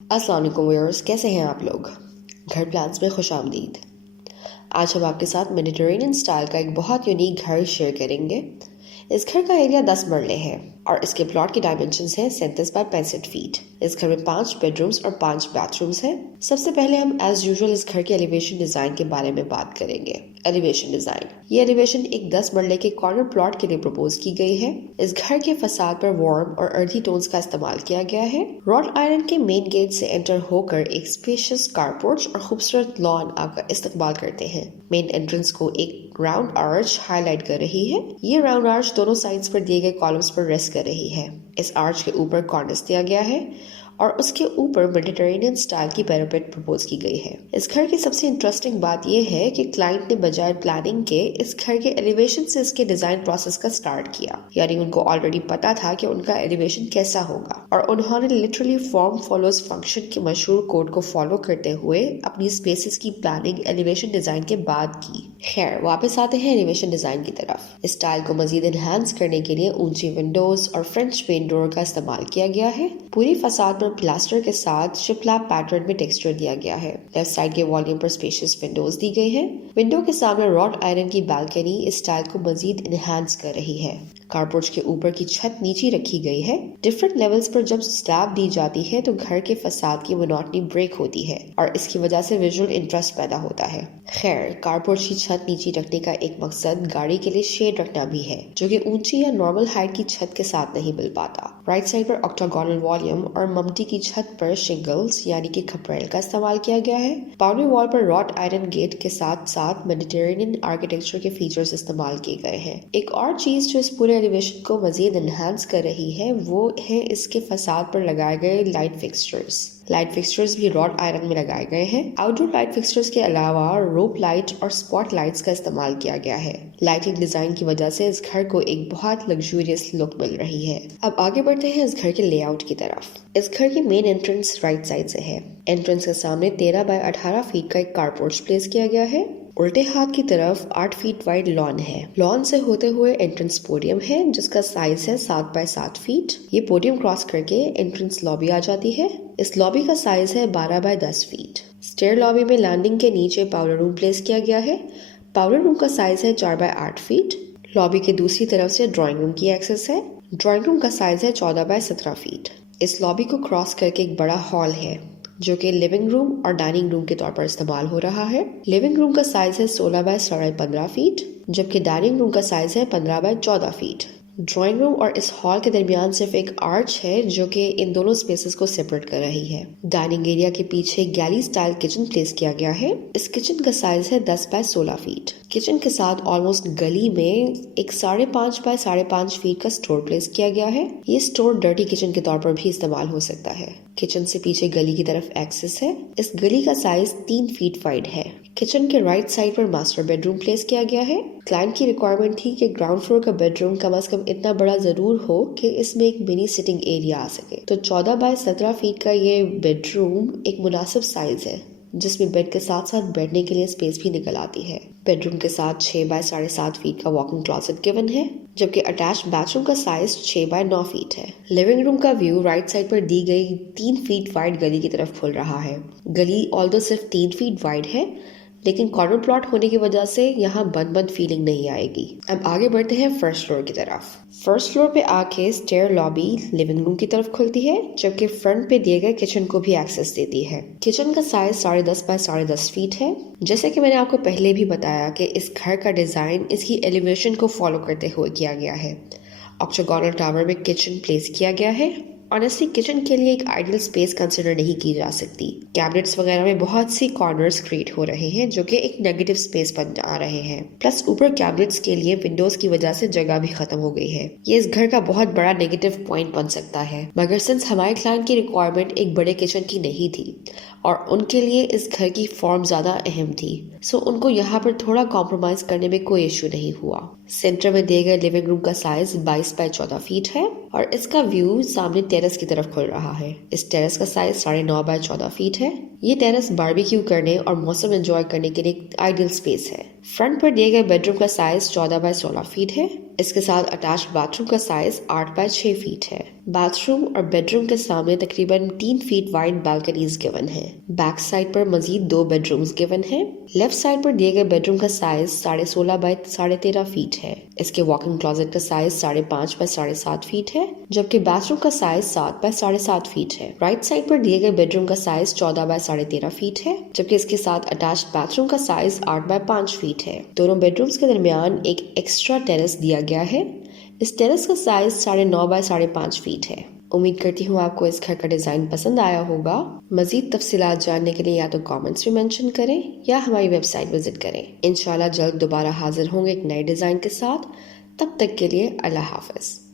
अस्सलाम वालेकुम व्यूअर्स, कैसे हैं आप लोग। घर प्लान्स में खुश आमदीद। आज हम आपके साथ मेडिटेरेनियन स्टाइल का एक बहुत यूनिक घर शेयर करेंगे। इस घर का एरिया 10 मरले है और इसके प्लॉट की डायमेंशंस हैं 37 बाय 65 फीट। इस घर में 5 बेडरूम्स और 5 बाथरूम्स हैं। सबसे पहले हम एज यूजुअल इस घर के एलिवेशन डिजाइन के बारे में बात करेंगे। एलिवेशन डिजाइन, ये एलिवेशन एक 10 मरले के कॉर्नर प्लॉट के लिए प्रपोज की गई है। इस घर के फसाद पर वार्म और अर्दी टोन्स का इस्तेमाल किया गया है। रॉड आयरन के मेन गेट से एंटर होकर एक स्पेशियस कारपोर्च और खूबसूरत लॉन आपका इस्तेमाल करते हैं। मेन एंट्रेंस को एक राउंड आर्च हाईलाइट कर रही है। ये राउंड आर्च दोनों साइड्स पर दिए गए कॉलम्स पर रेस्ट कर रही है। इस आर्च के ऊपर कॉर्निस दिया गया है और उसके ऊपर मेडिटेरेनियन स्टाइल की पैरापेट प्रपोज की गई है। इस घर की सबसे इंटरेस्टिंग बात यह है कि क्लाइंट ने बजाय प्लानिंग के इस घर के एलिवेशन से इसके डिजाइन प्रोसेस का स्टार्ट किया, यानी उनको ऑलरेडी पता था कि उनका एलिवेशन कैसा होगा और उन्होंने लिटरली फॉर्म फॉलोज फंक्शन के मशहूर कोड को फॉलो करते हुए अपनी स्पेसेस की प्लानिंग एलिवेशन डिजाइन के बाद की। खैर, वापस आते हैं एलिवेशन डिजाइन की तरफ। इस स्टाइल को मजीद एनहांस करने के लिए ऊंची विंडोज और फ्रेंच पेन डोर का इस्तेमाल किया गया है। पूरी फसाद प्लास्टर के साथ शिपलैप पैटर्न में टेक्सचर दिया गया है। लेफ्ट साइड के वॉल्यूम पर स्पेशियस विंडोज दी गई है। विंडो के सामने रॉड आयरन की बालकनी इस स्टाइल को मजीद इनहांस कर रही है। कारपोर्च के ऊपर की छत नीचे रखी गई है। डिफरेंट लेवल्स पर जब स्लैब दी जाती है तो घर के फसाद की मोनोटनी ब्रेक होती है और इसकी वजह से विजुअल इंटरेस्ट पैदा होता है। खैर, कारपोर्च की छत नीचे रखने का एक मकसद गाड़ी के लिए शेड रखना भी है, जो कि ऊंची या नॉर्मल हाइट की छत के साथ नहीं मिल पाता। राइट साइड पर ऑक्टागोनल वॉल्यूम और ममटी की छत पर शिंगल्स यानी कि खपरेल का इस्तेमाल किया गया है। बाउंड्री वॉल पर रॉड आयरन गेट के साथ साथ मेडिटेरेनियन आर्किटेक्चर के फीचर्स इस्तेमाल किए गए हैं। एक और चीज जो इस पूरे एलिवेशन को मजीद एनहांस कर रही है वो है इसके फसाद पर लगाए गए लाइट फिक्सचर्स। लाइट फिक्सचर्स भी रॉड आयरन में लगाए गए हैं। आउटडोर लाइट फिक्सचर्स के अलावा रोप लाइट और स्पॉट लाइट्स का इस्तेमाल किया गया है। लाइटिंग डिजाइन की वजह से इस घर को एक बहुत लग्जूरियस लुक मिल रही है। अब आगे बढ़ते हैं इस घर के लेआउट की तरफ। इस घर की मेन एंट्रेंस राइट साइड से है। एंट्रेंस के सामने 13 बाय 18 फीट का एक कारपोर्च प्लेस किया गया है। उल्टे हाथ की तरफ 8 फीट वाइड लॉन है। लॉन से होते हुए एंट्रेंस पोडियम है जिसका साइज है 7 बाय 7 फीट। ये पोडियम क्रॉस करके एंट्रेंस लॉबी आ जाती है। इस लॉबी का साइज है 12 बाय 10 फीट। स्टेयर लॉबी में लैंडिंग के नीचे पाउडर रूम प्लेस किया गया है। पाउडर रूम का साइज है 4 बाय 8 फीट। लॉबी के दूसरी तरफ से ड्राइंग रूम की एक्सेस है। ड्राइंग रूम का साइज है 14 बाय 17 फीट। इस लॉबी को क्रॉस करके एक बड़ा हॉल है जो कि लिविंग रूम और डाइनिंग रूम के तौर पर इस्तेमाल हो रहा है। लिविंग रूम का साइज है 16 बाय 15.5 फीट, जबकि डाइनिंग रूम का साइज है 15 बाय 14 फीट। ड्राइंग रूम और इस हॉल के दरमियान सिर्फ एक आर्च है जो कि इन दोनों स्पेसेस को सेपरेट कर रही है। डाइनिंग एरिया के पीछे गैली स्टाइल किचन प्लेस किया गया है। इस किचन का साइज है 10 बाय 16 फीट। किचन के साथ ऑलमोस्ट गली में एक 5.5 बाय 5.5 फीट का स्टोर प्लेस किया गया है। ये स्टोर डर्टी किचन के तौर पर भी इस्तेमाल हो सकता है। किचन से पीछे गली की तरफ एक्सेस है। इस गली का साइज 3 फीट वाइड है। किचन के राइट साइड पर मास्टर बेडरूम प्लेस किया गया है। क्लाइंट की रिक्वायरमेंट थी कि ग्राउंड फ्लोर का बेडरूम कम से कम इतना बड़ा जरूर हो कि इसमें एक मिनी सिटिंग एरिया आ सके, तो 14 बाय 17 फीट का ये बेडरूम एक मुनासिब साइज है जिसमें बेड के साथ साथ बैठने के लिए स्पेस भी निकल आती है। बेडरूम के साथ 6 बाय 7.5 फीट का वॉक इन क्लोजेट गिवन है, जबकि अटैच बाथरूम का साइज 6 बाय 9 फीट है। लिविंग रूम का व्यू राइट साइड पर दी गई 3 फीट वाइड गली की तरफ खुल रहा है। गली ऑल्दो सिर्फ 3 फीट वाइड है, लेकिन कॉर्नर प्लॉट होने की वजह से यहाँ बंद फीलिंग नहीं आएगी। अब आगे बढ़ते हैं फर्स्ट फ्लोर की तरफ। फर्स्ट फ्लोर पे आके स्टेयर लॉबी लिविंग रूम की तरफ खुलती है, जबकि फ्रंट पे दिए गए किचन को भी एक्सेस देती है। किचन का साइज 10.5 बाय 10.5 फीट है। जैसे कि मैंने आपको पहले भी बताया कि इस घर का डिजाइन इसकी एलिवेशन को फॉलो करते हुए किया गया है। ऑक्टागोनल टावर में किचन प्लेस किया गया है। ऑनेस्टली किचन के लिए एक आइडियल स्पेस कंसिडर नहीं की जा सकती। कैबिनेट्स वगैरह में बहुत सी कॉर्नर्स क्रिएट हो रहे हैं जो कि एक नेगेटिव स्पेस बन आ रहे हैं। प्लस ऊपर कैबिनेट्स के लिए विंडोज की वजह से जगह भी खत्म हो गई है। ये इस घर का बहुत बड़ा नेगेटिव पॉइंट बन सकता है, मगर सिंस हमारे क्लाइंट की रिक्वायरमेंट एक बड़े किचन की नहीं थी और उनके लिए इस घर की फॉर्म ज्यादा अहम थी, सो उनको यहाँ पर थोड़ा कॉम्प्रोमाइज करने में कोई इश्यू नहीं हुआ। सेंटर में दिए गए लिविंग रूम का साइज 22 बाय 14 फीट है और इसका व्यू सामने टेरेस की तरफ खुल रहा है। इस टेरेस का साइज 9.5 बाय 14 फीट है। ये टेरेस बारबेक्यू करने और मौसम एंजॉय करने के लिए एक आइडियल स्पेस है। फ्रंट पर दिए गए बेडरूम का साइज 14 बाय 16 फीट है। इसके साथ अटैच बाथरूम का साइज 8 बाय 6 फीट है। बाथरूम और बेडरूम के सामने तकरीबन 3 फीट वाइड बालकनीज गिवन है। बैक साइड पर मजीद 2 बेडरूम्स गिवन है। लेफ्ट साइड पर दिए गए बेडरूम का साइज 16.5 बाय 13.5 फीट है। इसके वॉकिंग क्लोजेट का साइज 5.5 बाय 7.5 फीट है, जबकि बाथरूम का साइज 7 बाय 7.5 फीट है। राइट साइड पर दिए गए बेडरूम का साइज 14 बाय 13.5 फीट है, जबकि इसके साथ अटैच्ड बाथरूम का साइज 8 बाय 5 फीट है। दोनों बेडरूम्स के दरमियान एक एक्स्ट्रा टेरेस दिया गया है। इस टेरेस का साइज 9.5 बाय 5.5 फीट है। उम्मीद करती हूँ आपको इस घर का डिजाइन पसंद आया होगा। मजीद तफसीलात जानने के लिए या तो कमेंट्स में मेंशन करें या हमारी वेबसाइट विजिट करें। इंशाल्लाह जल्द दोबारा हाजिर होंगे एक नए डिजाइन के साथ। तब तक के लिए अल्लाह हाफिज।